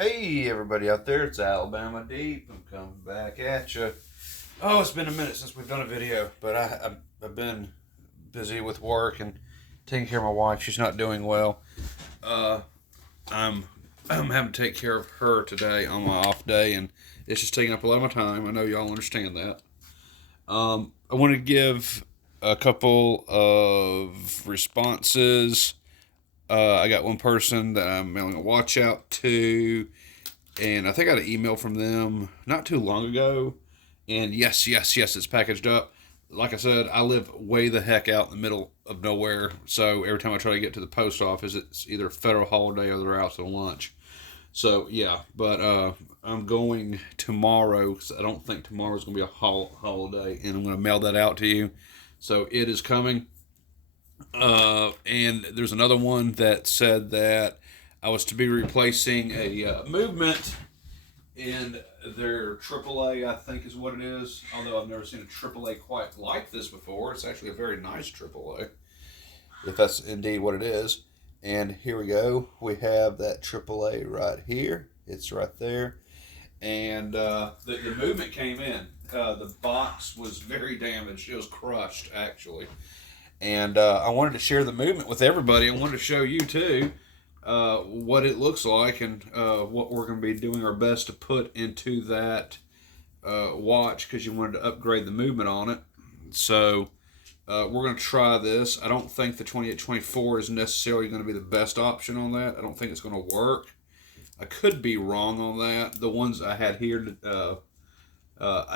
Hey, everybody out there, it's Alabama Deep. I'm coming back at you. Oh, it's been a minute since we've done a video, but I've been busy with work and taking care of my wife. She's not doing well. Uh, I'm I'm having to take care of her today on my off day, and it's just taking up a lot of my time. I know y'all understand that. I want to give a couple of responses. I got one person that I'm mailing a watch out to, and I think I got an email from them not too long ago. And yes, it's packaged up. Like I said, I live way the heck out in the middle of nowhere, so every time I try to get to the post office, it's either a federal holiday or they're out to lunch. So yeah, but I'm going tomorrow because I don't think tomorrow's going to be a holiday, and I'm going to mail that out to you. So it is coming. And there's another one that said that I was to be replacing a movement in their AAA, I think is what it is. Although I've never seen a AAA quite like this before. It's actually a very nice AAA, if that's indeed what it is. And here we go. We have that AAA right here. It's right there. And the movement came in. The box was very damaged. It was crushed, actually. And I wanted to share the movement with everybody. I wanted to show you too what it looks like and what we're going to be doing our best to put into that watch because you wanted to upgrade the movement on it. So we're going to try this. I don't think the 2824 is necessarily going to be the best option on that. I don't think it's going to work. I could be wrong on that. The ones I had here, I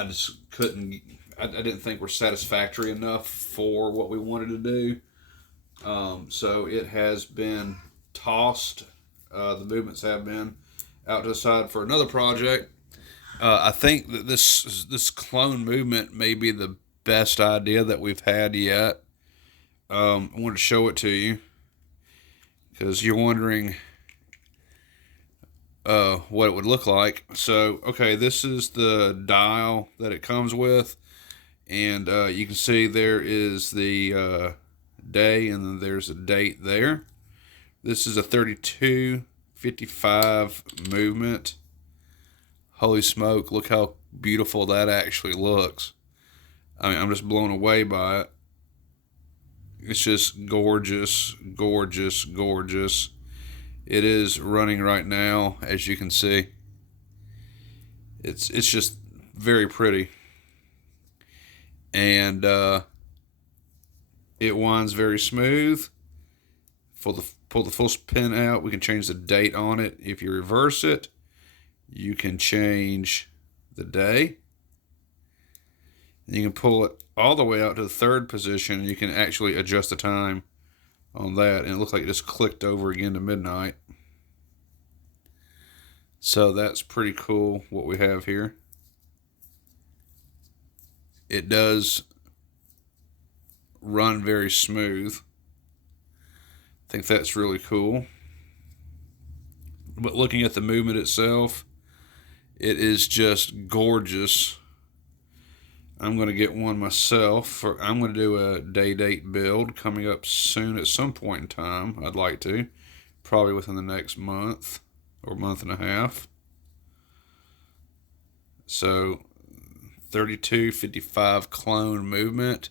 just couldn't. I didn't think were satisfactory enough for what we wanted to do. So it has been tossed. The movements have been out to the side for another project. I think that this clone movement may be the best idea that we've had yet. I want to show it to you because you're wondering what it would look like. So, okay, this is the dial that it comes with. And you can see there is the day, and then there's a date there. This is a 3255 movement. Holy smoke, look how beautiful that actually looks. I mean, I'm just blown away by it. It's just gorgeous, gorgeous, gorgeous. It is running right now, as you can see. It's just very pretty. And it winds very smooth. Pull the full pin out. We can change the date on it. If you reverse it, you can change the day. And you can pull it all the way out to the third position. You can actually adjust the time on that. And it looks like it just clicked over again to midnight. So that's pretty cool what we have here. It does run very smooth. I think that's really cool. But looking at the movement itself, it is just gorgeous. I'm going to get one myself. I'm going to do a day-date build coming up soon at some point in time. I'd like to. Probably within the next month or month and a half. So 3255 clone movement.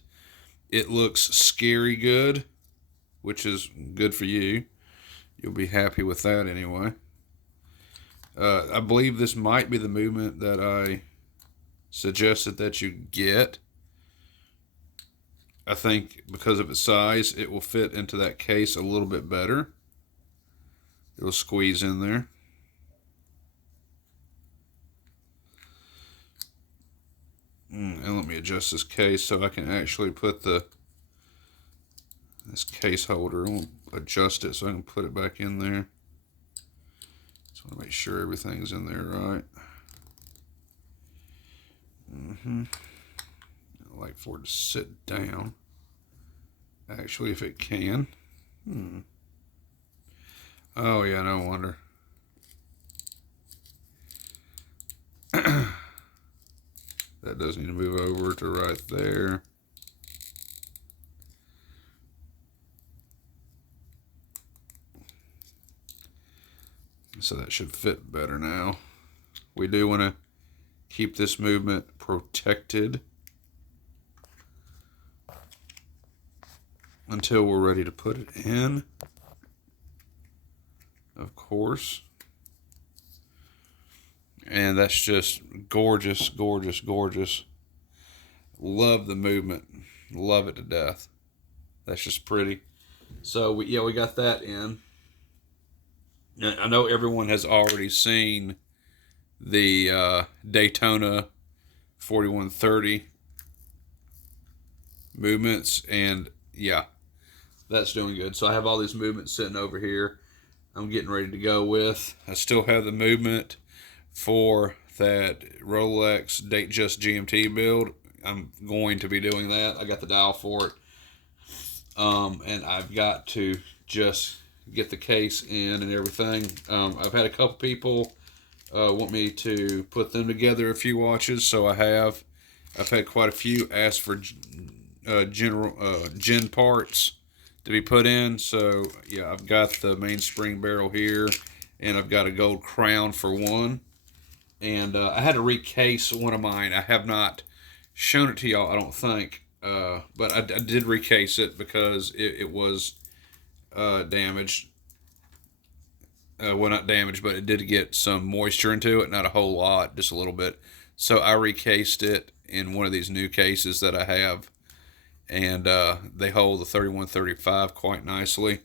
It looks scary good, which is good for you. You'll be happy with that anyway. I believe this might be the movement that I suggested that you get. I think because of its size, it will fit into that case a little bit better. It'll squeeze in there. And let me adjust this case so I can actually put this case holder. I'll adjust it so I can put it back in there. Just want to make sure everything's in there right. I like for it to sit down. Actually, if it can. Oh yeah, no wonder. That does need to move over to right there. So that should fit better now. We do want to keep this movement protected until we're ready to put it in, of course. And that's just gorgeous, gorgeous, gorgeous. Love the movement. Love it to death. That's just pretty. So, we got that in. I know everyone has already seen the Daytona 4130 movements, and yeah, that's doing good. So I have all these movements sitting over here I'm getting ready to go with. I still have the movement for that Rolex Datejust GMT build. I'm going to be doing that. I got the dial for it. And I've got to just get the case in and everything. I've had a couple people want me to put them together a few watches, so I have. I've had quite a few ask for gen parts to be put in. So yeah, I've got the mainspring barrel here, and I've got a gold crown for one. And I had to recase one of mine. I have not shown it to y'all, I don't think, but I did recase it because it was damaged. Well, not damaged, but it did get some moisture into it. Not a whole lot, just a little bit. So I recased it in one of these new cases that I have, and they hold the 3135 quite nicely.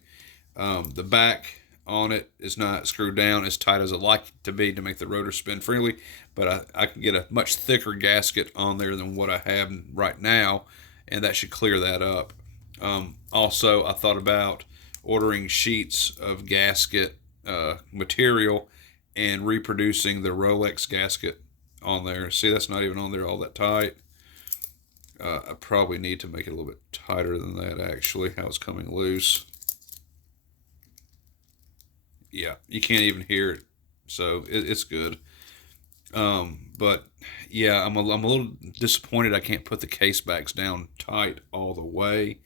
The back on it is not screwed down as tight as I'd like it to be to make the rotor spin freely, but I can get a much thicker gasket on there than what I have right now, and that should clear that up. Also, I thought about ordering sheets of gasket material and reproducing the Rolex gasket on there. See, that's not even on there all that tight. I probably need to make it a little bit tighter than that, actually, how it's coming loose. Yeah, you can't even hear it, so it's good. But yeah, I'm a little disappointed I can't put the case backs down tight all the way,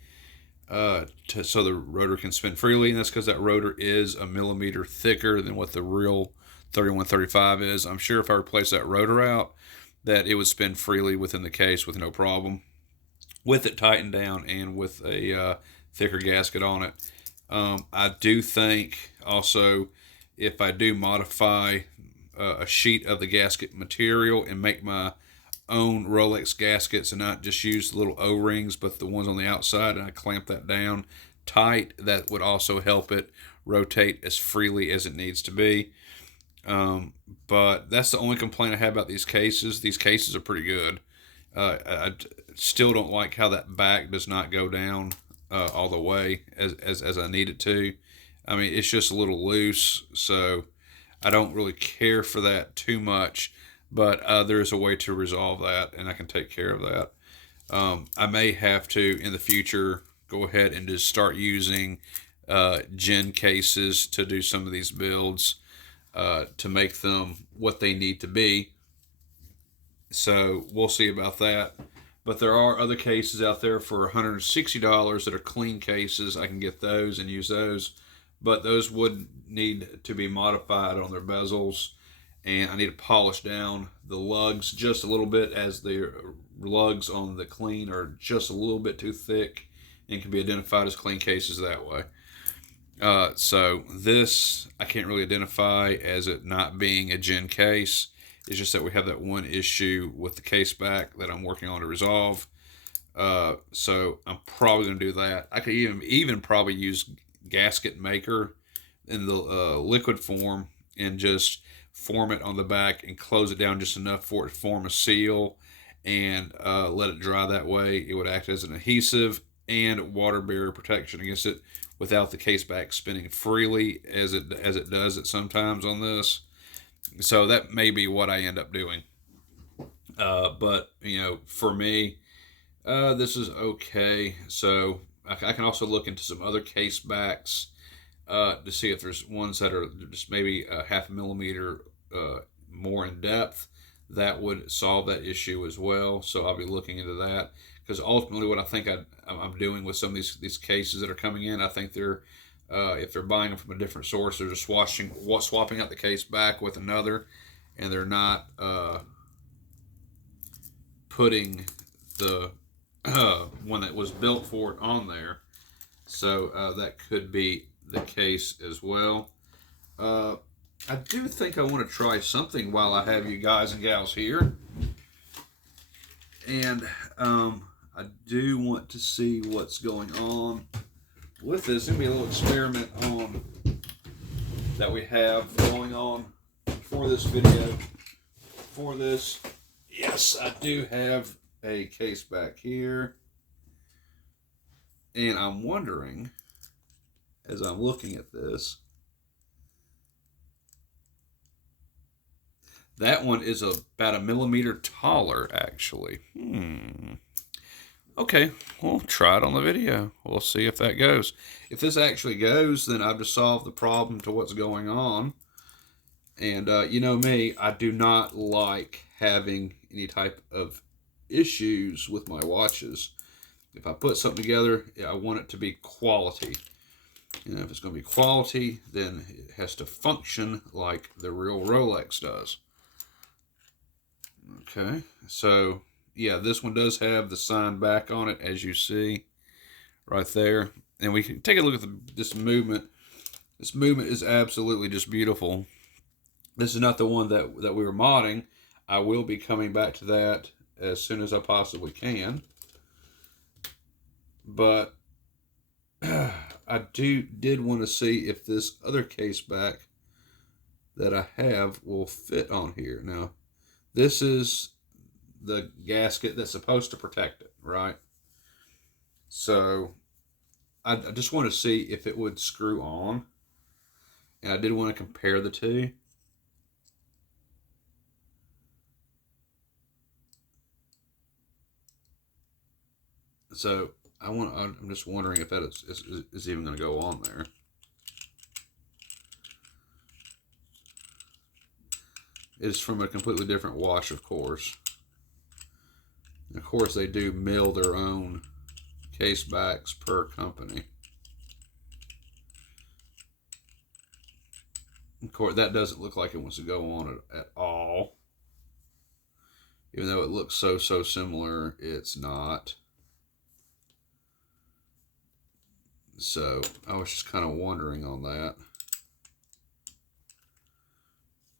so the rotor can spin freely, and that's because that rotor is a millimeter thicker than what the real 3135 is. I'm sure if I replace that rotor out, that it would spin freely within the case with no problem, with it tightened down and with a thicker gasket on it. I do think also, if I do modify a sheet of the gasket material and make my own Rolex gaskets and not just use the little O-rings but the ones on the outside, and I clamp that down tight, that would also help it rotate as freely as it needs to be. But that's the only complaint I have about these cases. These cases are pretty good. I still don't like how that back does not go down all the way as I need it to. I mean, it's just a little loose, so I don't really care for that too much, but there is a way to resolve that, and I can take care of that. I may have to, in the future, go ahead and just start using gen cases to do some of these builds to make them what they need to be. So we'll see about that. But there are other cases out there for $160 that are clean cases. I can get those and use those. But those would need to be modified on their bezels. And I need to polish down the lugs just a little bit, as the lugs on the clean are just a little bit too thick and can be identified as clean cases that way. So this I can't really identify as it not being a gen case. It's just that we have that one issue with the case back that I'm working on to resolve. So I'm probably going to do that. I could even probably use gasket maker in the liquid form and just form it on the back and close it down just enough for it to form a seal, and let it dry that way. It would act as an adhesive and water barrier protection against it without the case back spinning freely as it does it sometimes on this. So that may be what I end up doing. But, for me, this is okay. So I can also look into some other case backs to see if there's ones that are just maybe a half a millimeter more in depth. That would solve that issue as well. So I'll be looking into that, because ultimately what I think I'm doing with some of these cases that are coming in, I think they're If they're buying them from a different source, they're just swapping out the case back with another, and they're not putting the one that was built for it on there. So that could be the case as well. I do think I want to try something while I have you guys and gals here. And I do want to see what's going on with this. It's going to be a little experiment on that we have going on for this video. For this, yes, I do have a case back here. And I'm wondering, as I'm looking at this, that one is about 1 millimeter taller, actually. Okay, we'll try it on the video. We'll see if that goes. If this actually goes, then I've just solved the problem to what's going on. And you know me, I do not like having any type of issues with my watches. If I put something together, I want it to be quality. You know, if it's going to be quality, then it has to function like the real Rolex does. Okay, so yeah, this one does have the sign back on it, as you see right there. And we can take a look at this movement. This movement is absolutely just beautiful. This is not the one that we were modding. I will be coming back to that as soon as I possibly can. But I did want to see if this other case back that I have will fit on here. Now, this is the gasket that's supposed to protect it, right? So I just want to see if it would screw on. And I did want to compare the two. So I'm just wondering if that is even going to go on there. It's from a completely different watch, of course. And of course, they do mill their own case backs per company. Of course, that doesn't look like it wants to go on at all. Even though it looks so similar, it's not. So I was just kind of wondering on that.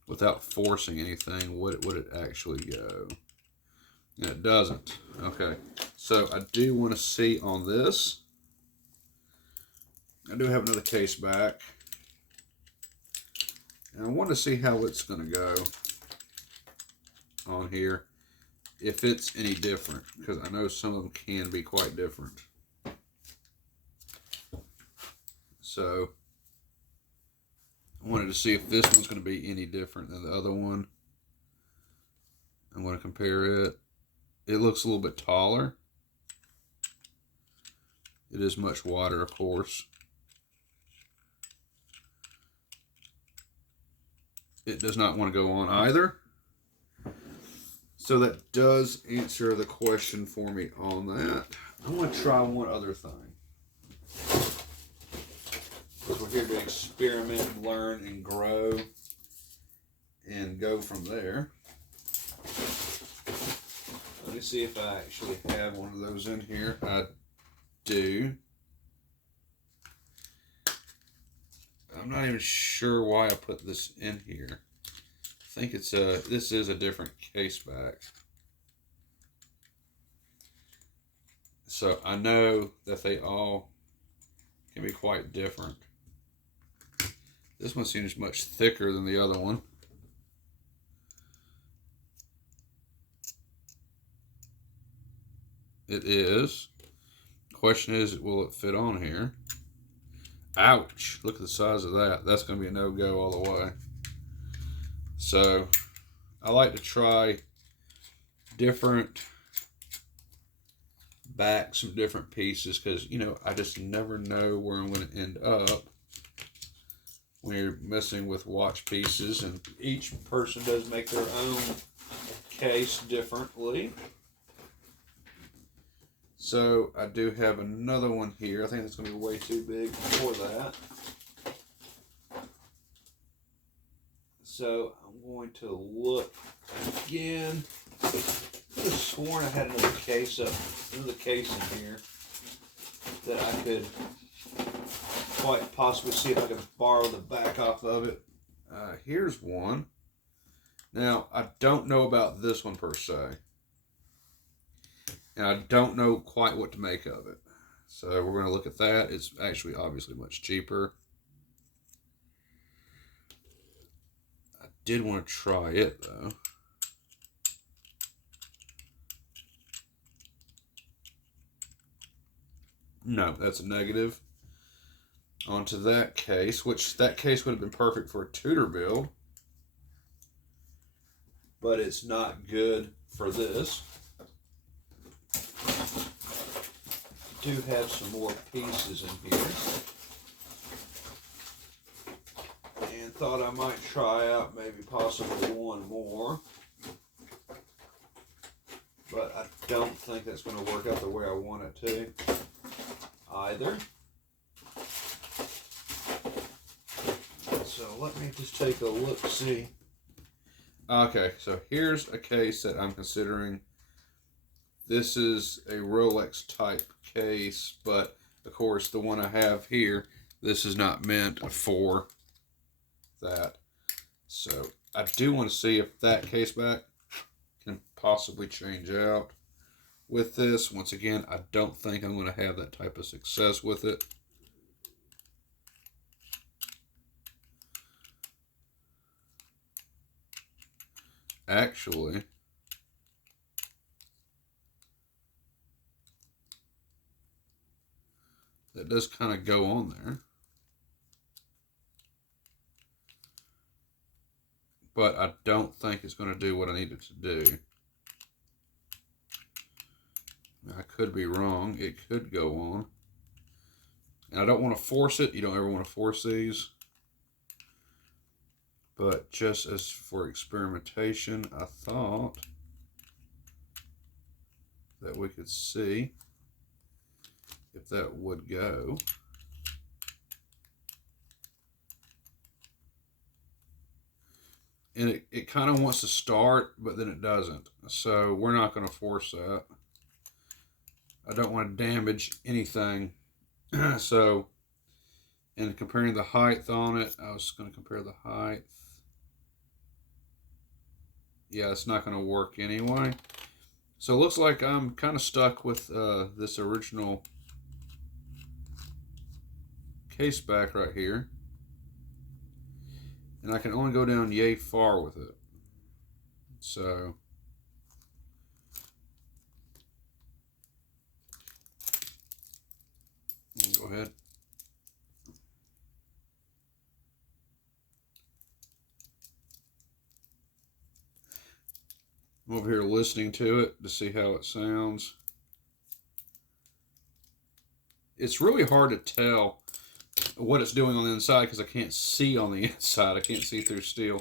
Without forcing anything, would it actually go? And it doesn't. Okay, so I do want to see on this. I do have another case back. And I want to see how it's going to go on here. If it's any different. Because I know some of them can be quite different. So I wanted to see if this one's going to be any different than the other one. I'm going to compare it. It looks a little bit taller. It is much wider, of course. It does not want to go on either. So that does answer the question for me on that. I want to try one other thing. We're here to experiment, learn, and grow, and go from there. Let me see if I actually have one of those in here. I do. I'm not even sure why I put this in here. I think it's this is a different case back. So I know that they all can be quite different. This one seems much thicker than the other one. It is. Question is, will it fit on here? Ouch. Look at the size of that. That's going to be a no-go all the way. So, I like to try different backs of different pieces because, you know, I just never know where I'm going to end up when you're messing with watch pieces, and each person does make their own case differently. So I do have another one here. I think it's going to be way too big for that. So I'm going to look again. I could have sworn I had another case in here that I could quite possibly see if I could borrow the back off of it. Here's one. Now, I don't know about this one per se. And I don't know quite what to make of it. So we're going to look at that. It's actually obviously much cheaper. I did want to try it though. No, that's a negative. Onto that case, which that case would have been perfect for a Tudor build. But it's not good for this. Do have some more pieces in here. And thought I might try out maybe possibly one more. But I don't think that's going to work out the way I want it to either. So let me just take a look-see. Okay, so here's a case that I'm considering. This is a Rolex type case, but of course the one I have here, this is not meant for that. So I do want to see if that case back can possibly change out with this. Once again, I don't think I'm going to have that type of success with it. Actually, that does kind of go on there. But I don't think it's going to do what I need it to do. I could be wrong. It could go on. And I don't want to force it. You don't ever want to force these. But just as for experimentation, I thought that we could see if that would go. And it kind of wants to start, but then it doesn't. So we're not going to force that. I don't want to damage anything. So, in comparing the height on it, I was going to compare the height. Yeah, it's not going to work anyway. So it looks like I'm kind of stuck with this original case back right here. And I can only go down yay far with it. So go ahead. I'm over here listening to it to see how it sounds. It's really hard to tell what it's doing on the inside because I can't see on the inside. I can't see through steel.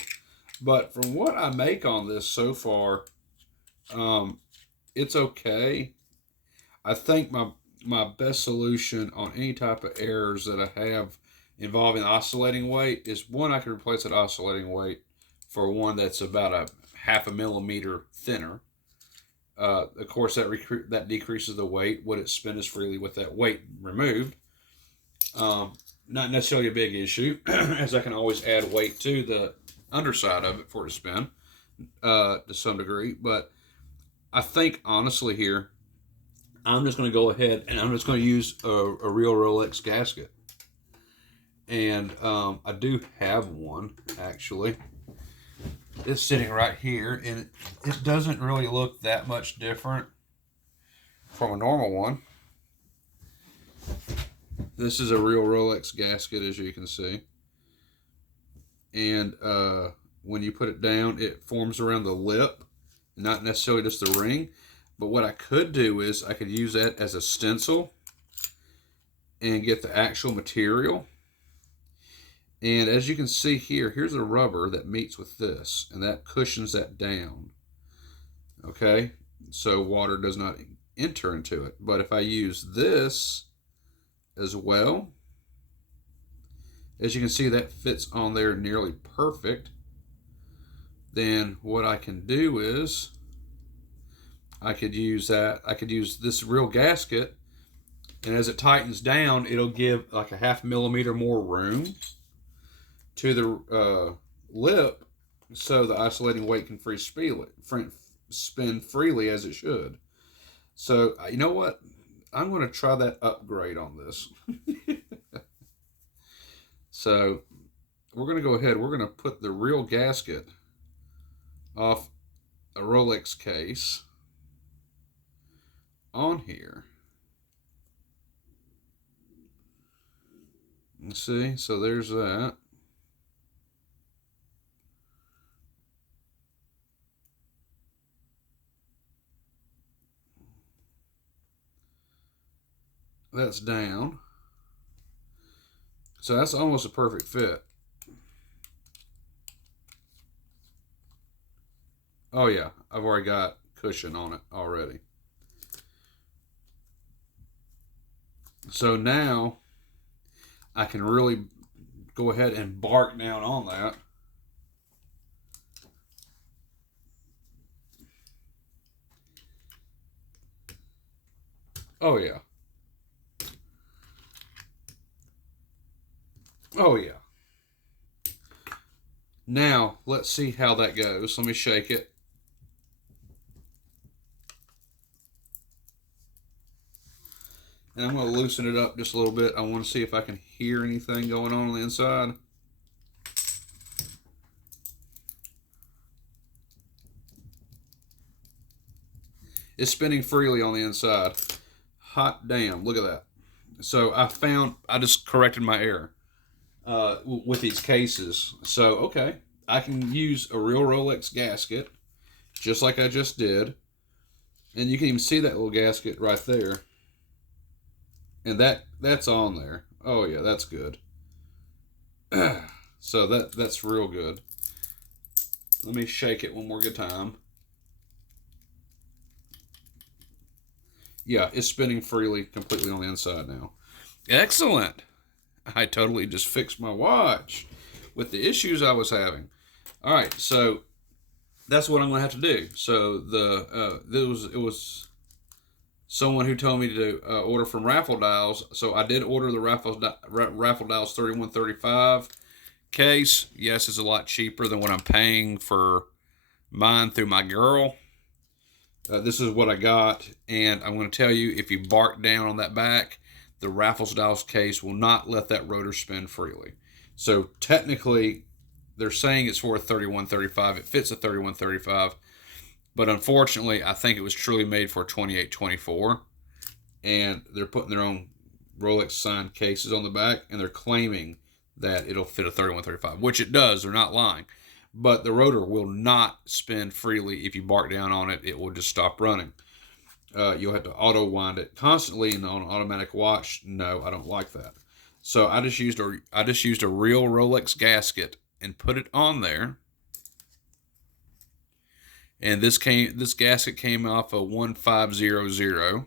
But from what I make on this so far, it's okay. I think my best solution on any type of errors that I have involving oscillating weight is one, I can replace that oscillating weight for one that's about a half a millimeter thinner. Of course, that decreases the weight. Would it spin as freely with that weight removed? Not necessarily a big issue, as I can always add weight to the underside of it for it to spin to some degree. But I think, honestly, here, I'm just going to go ahead and I'm just going to use a real Rolex gasket. And I do have one, actually. It's sitting right here, and it doesn't really look that much different from a normal one. This is a real Rolex gasket, as you can see. And when you put it down, it forms around the lip, not necessarily just the ring. But what I could do is I could use that as a stencil and get the actual material. And as you can see here, here's a rubber that meets with this, and that cushions that down. Okay, so water does not enter into it. But if I use this as well, as you can see, that fits on there nearly perfect. Then what I can do is I could use this real gasket, and as it tightens down, it'll give like a 0.5 millimeter more room to the lip, so the isolating weight can spin freely as it should. So you know what? I'm going to try that upgrade on this. So we're going to go ahead. We're going to put the real gasket off a Rolex case on here. You see? So there's that. That's down. So that's almost a perfect fit. Oh yeah, I've already got cushion on it already. So now I can really go ahead and bark down on that. Oh yeah. Oh yeah. Now let's see how that goes. Let me shake it. And I'm going to loosen it up just a little bit. I want to see if I can hear anything going on the inside. It's spinning freely on the inside. Hot damn, look at that. So I just corrected my error with these cases. So, okay, I can use a real Rolex gasket, just like I just did. And you can even see that little gasket right there. And that's on there. Oh yeah, that's good. So that's real good. Let me shake it one more good time. Yeah, it's spinning freely, completely on the inside now. Excellent. I totally just fixed my watch with the issues I was having. All right, so that's what I'm going to have to do. So it was someone who told me to order from Raffle Dials. So I did order the Raffle Dials 3135 case. Yes, it's a lot cheaper than what I'm paying for mine through my girl. This is what I got, and I'm going to tell you, if you bark down on that back, the Raffle Dials case will not let that rotor spin freely. So technically, they're saying it's for a 3135. It fits a 3135. But unfortunately, I think it was truly made for a 2824. And they're putting their own Rolex signed cases on the back, and they're claiming that it'll fit a 3135, which it does. They're not lying. But the rotor will not spin freely. If you bark down on it, it will just stop running. You'll have to auto wind it constantly, and on an automatic watch, no, I don't like that. So I just used a real Rolex gasket and put it on there. And this gasket came off a 1500.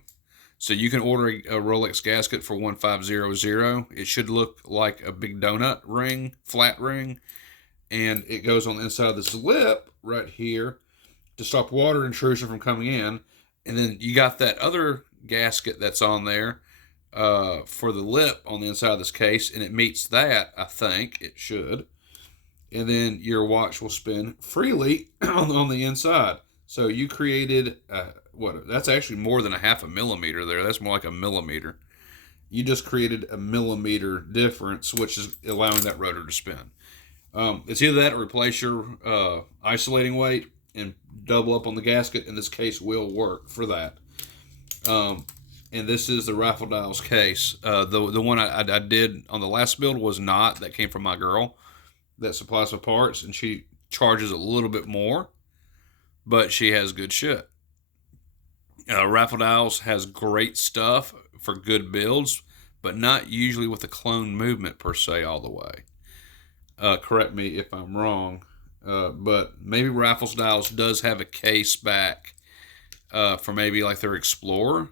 So you can order a Rolex gasket for 1500. It should look like a big donut ring, flat ring, and it goes on the inside of this lip right here to stop water intrusion from coming in. And then you got that other gasket that's on there for the lip on the inside of this case, and it meets that. I think it should. And then your watch will spin freely on the inside. So you created, that's actually more than a 0.5 millimeter there. That's more like a millimeter. You just created a millimeter difference, which is allowing that rotor to spin. It's either that or replace your isolating weight and double up on the gasket, and this case will work for that. And this is the Raffle Dials case. The one I did on the last build was not. That came from my girl that supplies the parts, and she charges a little bit more, but she has good shit. Raffle Dials has great stuff for good builds, but not usually with the clone movement per se all the way. Correct me if I'm wrong, but maybe Raffle Dials does have a case back for maybe like their Explorer,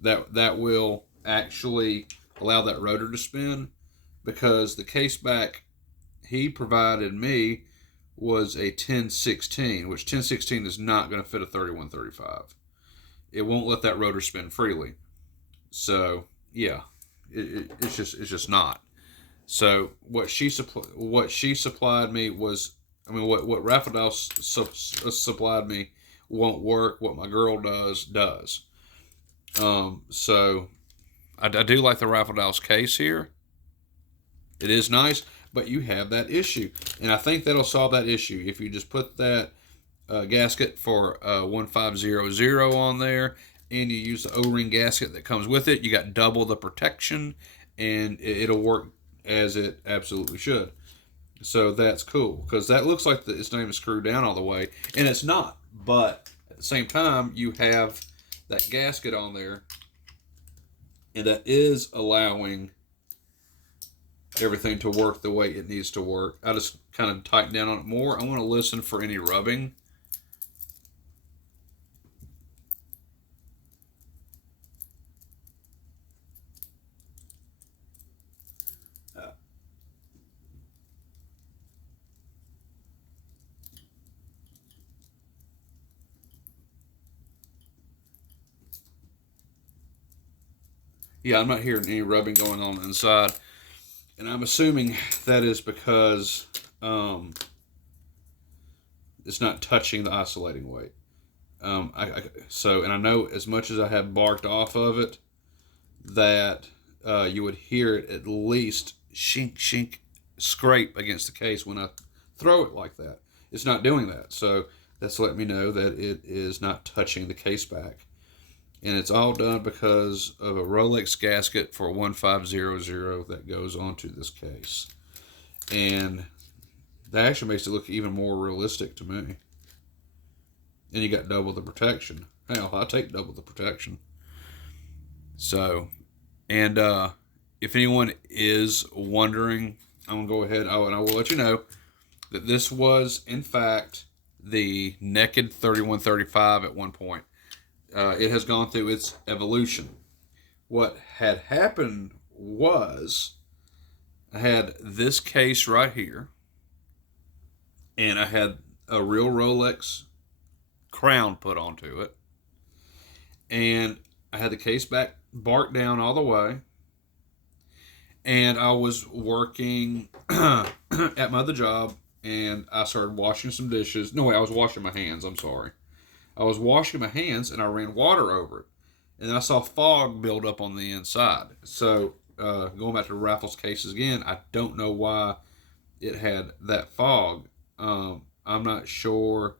that will actually allow that rotor to spin, because the case back he provided me was a 1016, which 1016 is not going to fit a 3135. It won't let that rotor spin freely. So yeah, it's just not. So what she supplied me was, I mean, what Raffle supplied me won't work. What my girl does. So I do like the Raffle case here. It is nice, but you have that issue, and I think that'll solve that issue if you just put that gasket for 1500 on there, and you use the O-ring gasket that comes with it. You got double the protection, and it'll work as it absolutely should. So that's cool, because that looks like it's not even screwed down all the way, and it's not. But at the same time, you have that gasket on there, and that is allowing everything to work the way it needs to work. I just kind of tighten down on it more. I want to listen for any rubbing. Yeah, I'm not hearing any rubbing going on inside. And I'm assuming that is because it's not touching the oscillating weight. And I know as much as I have barked off of it, that you would hear it at least shink, shink, scrape against the case when I throw it like that. It's not doing that. So that's letting me know that it is not touching the case back. And it's all done because of a Rolex gasket for 1500 that goes onto this case. And that actually makes it look even more realistic to me. And you got double the protection. Hell, I take double the protection. So, and if anyone is wondering, I'm going to go ahead and I will let you know that this was, in fact, the Naked 3135 at one point. It has gone through its evolution. What had happened was I had this case right here, and I had a real Rolex crown put onto it, and I had the case back barked down all the way, and I was working at my other job, and I started washing some dishes. No, wait, I was washing my hands. I'm sorry. I was washing my hands, and I ran water over it. And then I saw fog build up on the inside. So, going back to Raffles cases again, I don't know why it had that fog. I'm not sure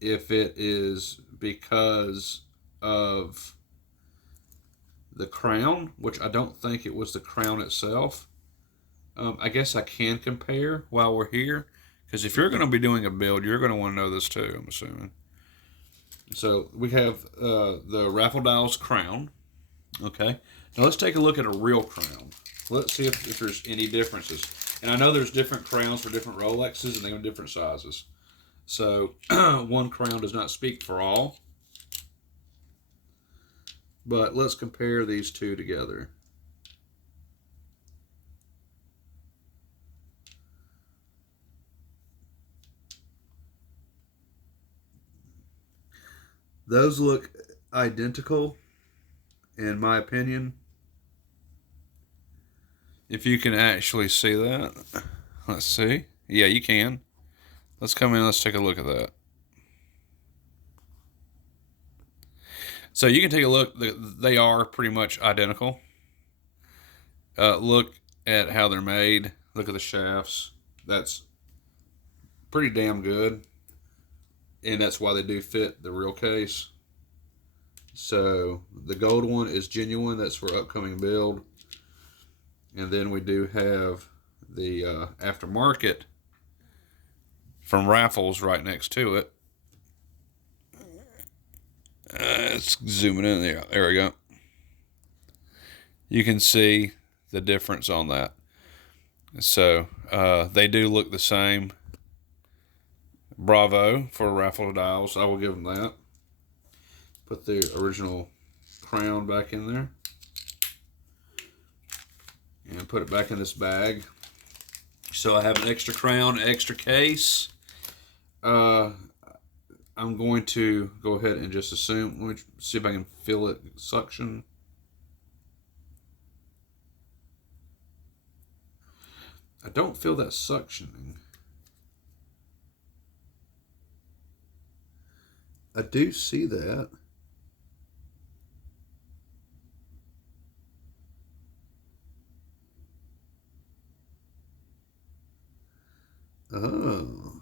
if it is because of the crown, which I don't think it was the crown itself. I guess I can compare while we're here. Because if you're going to be doing a build, you're going to want to know this too, I'm assuming. So we have the Raffle Dials crown. Okay. Now let's take a look at a real crown. Let's see if there's any differences. And I know there's different crowns for different Rolexes, and they have different sizes. So one crown does not speak for all. But let's compare these two together. Those look identical, in my opinion. If you can actually see that. Let's see. Yeah, you can. Let's come in. Let's take a look at that. So you can take a look. They are pretty much identical. Look at how they're made. Look at the shafts. That's pretty damn good. And that's why they do fit the real case. So the gold one is genuine. That's for upcoming build. And then we do have the aftermarket from Raffles right next to it. Let's zoom it in there. There we go. You can see the difference on that. So they do look the same. Bravo for raffle dials. I will give them that. Put the original crown back in there. And put it back in this bag. So I have an extra crown, extra case. I'm going to go ahead and just assume. Let me see if I can feel it suction. I don't feel that suctioning. I do see that. Oh.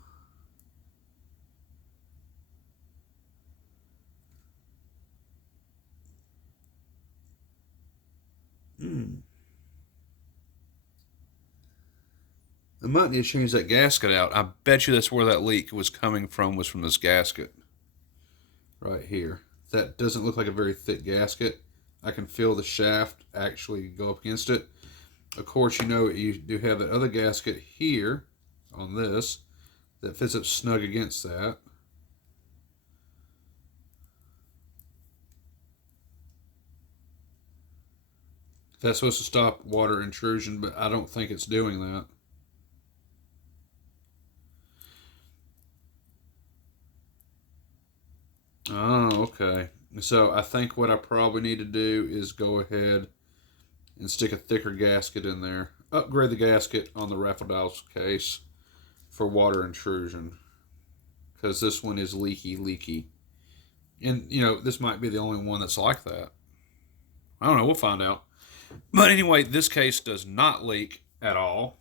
I might need to change that gasket out. I bet you that's where that leak was coming from, was from this gasket. Right here. That doesn't look like a very thick gasket. I can feel the shaft actually go up against it. Of course, you know you do have that other gasket here on this that fits up snug against that. That's supposed to stop water intrusion, but I don't think it's doing that. Oh, okay. So I think what I probably need to do is go ahead and stick a thicker gasket in there. Upgrade the gasket on the raffle dials case for water intrusion, because this one is leaky. And, you know, this might be the only one that's like that. I don't know. We'll find out. But anyway, this case does not leak at all.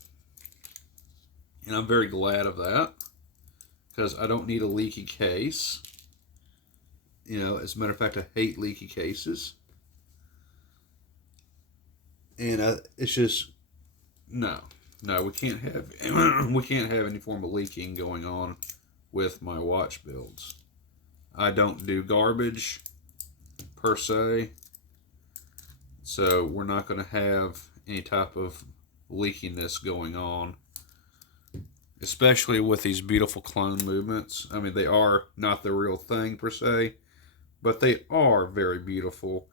And I'm very glad of that, because I don't need a leaky case. You know, as a matter of fact, I hate leaky cases. And it's just, no, we can't have any form of leaking going on with my watch builds. I don't do garbage per se, so we're not going to have any type of leakiness going on, especially with these beautiful clone movements. I mean, they are not the real thing per se, but they are very beautiful.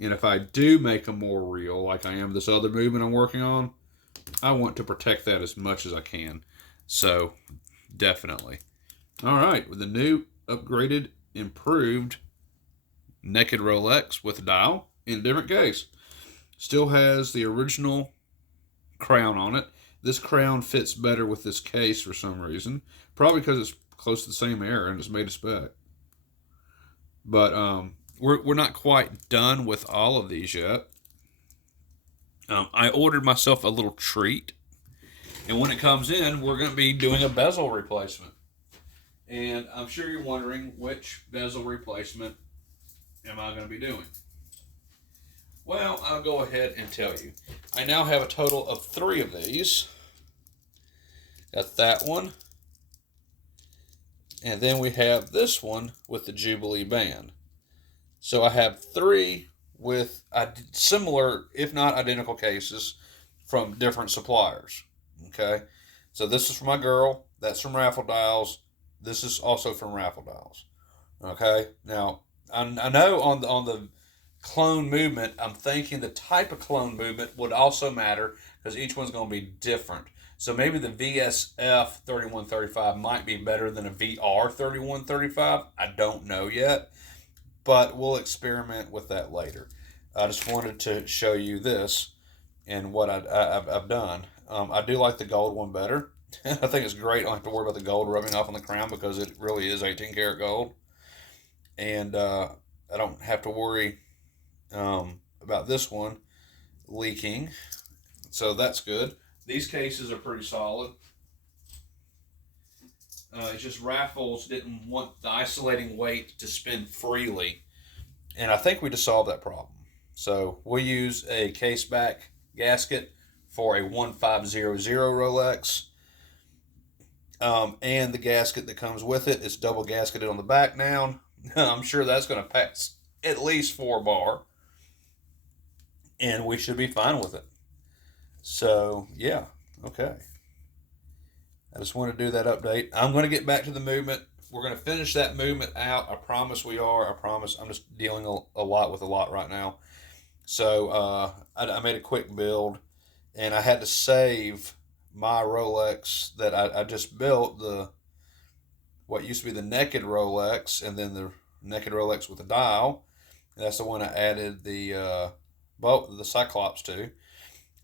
And if I do make them more real, like I am this other movement I'm working on, I want to protect that as much as I can. So, definitely. All right, with the new, upgraded, improved Naked Rolex with dial in a different case. Still has the original crown on it. This crown fits better with this case for some reason. Probably because it's close to the same era and it's made of spec. But we're not quite done with all of these yet. I ordered myself a little treat. And when it comes in, we're going to be doing a bezel replacement. And I'm sure you're wondering, which bezel replacement am I going to be doing? Well, I'll go ahead and tell you. I now have a total of 3 of these. Got that one. And then we have this one with the Jubilee band. So I have 3 with similar, if not identical cases from different suppliers. Okay. So this is for my girl. That's from Raffle Dials. This is also from Raffle Dials. Okay. Now, I know on the clone movement, I'm thinking the type of clone movement would also matter, because each one's going to be different. So maybe the VSF 3135 might be better than a VR 3135. I don't know yet, but we'll experiment with that later. I just wanted to show you this and what I've done. I do like the gold one better. I think it's great. I don't have to worry about the gold rubbing off on the crown, because it really is 18 karat gold. And I don't have to worry about this one leaking. So that's good. These cases are pretty solid. It's just Raffles didn't want the isolating weight to spin freely. And I think we just solved that problem. So we'll use a case back gasket for a 1500 Rolex. And the gasket that comes with it is double gasketed on the back now. I'm sure that's going to pass at least 4 bar. And we should be fine with it. So, yeah, okay. I just want to do that update. I'm going to get back to the movement. We're going to finish that movement out. I promise we are. I promise. I'm just dealing a lot with a lot right now. So I made a quick build, and I had to save my Rolex that I just built, the what used to be the naked Rolex, and then the naked Rolex with a dial. That's the one I added the Cyclops to,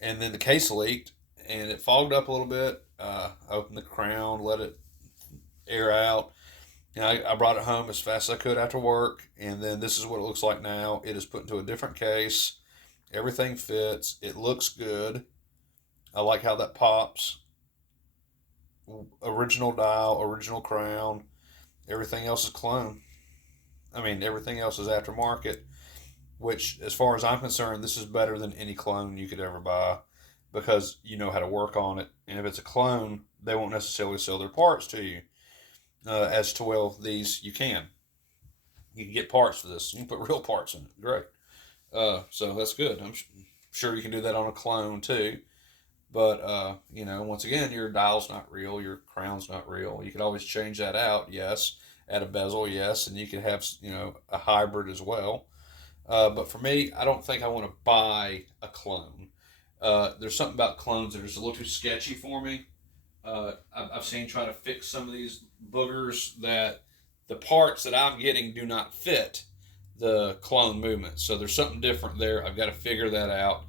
and then the case leaked and it fogged up a little bit. I opened the crown, let it air out, and I brought it home as fast as I could after work. And then this is what it looks like now. It is put into a different case. Everything fits. It looks good. I like how that pops. Original dial, original crown. Everything else is clone. I mean, everything else is aftermarket, which, as far as I'm concerned, this is better than any clone you could ever buy because you know how to work on it. And if it's a clone, they won't necessarily sell their parts to you. As to, well, these you can. You can get parts for this. You can put real parts in it. Great. So that's good. I'm sure you can do that on a clone too. But, once again, your dial's not real, your crown's not real. You could always change that out, yes. Add a bezel, yes. And you could have, a hybrid as well. But for me, I don't think I want to buy a clone. There's something about clones that are just a little too sketchy for me. I've seen trying to fix some of these boogers that the parts that I'm getting do not fit the clone movement. So there's something different there. I've got to figure that out.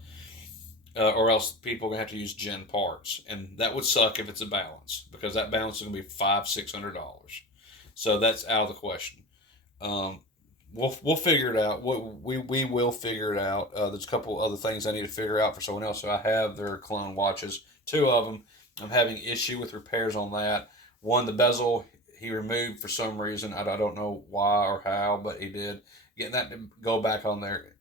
Or else people are gonna have to use gen parts, and that would suck if it's a balance because that balance is gonna be $500-$600. So that's out of the question. Um, we'll figure it out. We will figure it out. There's a couple other things I need to figure out for someone else. So I have their clone watches, two of them. I'm having issue with repairs on that. One, the bezel he removed for some reason. I don't know why or how, but he did. Getting that to go back on there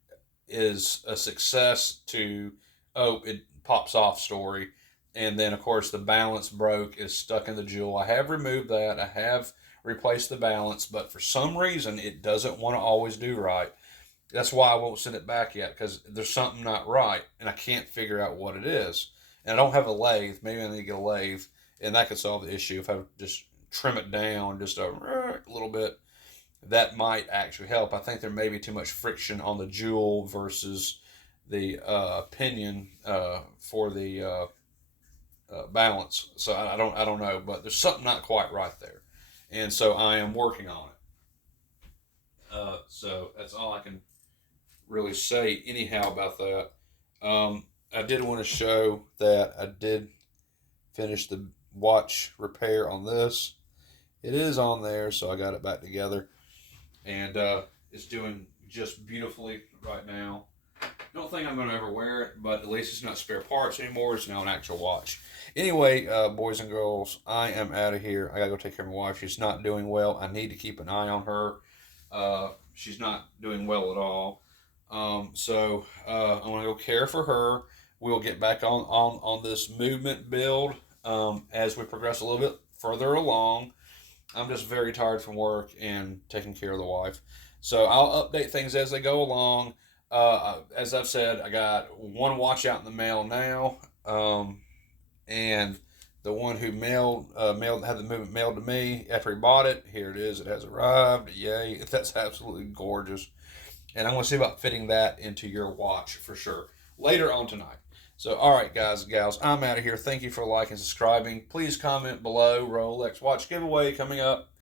is a success to, oh, it pops off story. And then, of course, the balance broke, is stuck in the jewel. I have removed that. I have replaced the balance, but for some reason, it doesn't want to always do right. That's why I won't send it back yet, because there's something not right, and I can't figure out what it is. And I don't have a lathe. Maybe I need to get a lathe, and that could solve the issue if I just trim it down just a little bit. That might actually help. I think there may be too much friction on the jewel versus the pinion for the balance. So I don't know, but there's something not quite right there, and so I am working on it. So that's all I can really say anyhow about that. I did want to show that I did finish the watch repair on this. It is on there, so I got it back together, and it's doing just beautifully right now. Don't think I'm going to ever wear it, but at least it's not spare parts anymore. It's now an actual watch. Anyway, boys and girls, I am out of here. I got to go take care of my wife. She's not doing well. I need to keep an eye on her. She's not doing well at all. So I want to go care for her. We'll get back on this movement build as we progress a little bit further along. I'm just very tired from work and taking care of the wife. So I'll update things as they go along. As I've said, I got one watch out in the mail now, and the one who had the movement mailed to me after he bought it. Here it is. It has arrived. Yay! That's absolutely gorgeous, and I'm going to see about fitting that into your watch for sure later on tonight. So, all right, guys and gals, I'm out of here. Thank you for liking and subscribing. Please comment below. Rolex watch giveaway coming up.